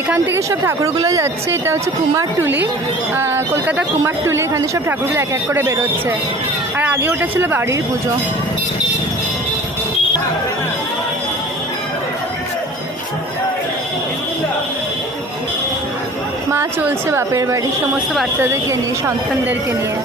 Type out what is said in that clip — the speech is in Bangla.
এখান থেকে সব ঠাকুরগুলো যাচ্ছে, এটা হচ্ছে কুমারটুলি, কলকাতা কুমারটুলি। এখানে সব ঠাকুরগুলো এক এক করে বেরোচ্ছে। আর আগে ওটা ছিল বাড়ির পুজো। মা চলছে বাপের বাড়ি সমস্ত বাচ্চাদেরকে নিয়ে, সন্তানদেরকে নিয়ে।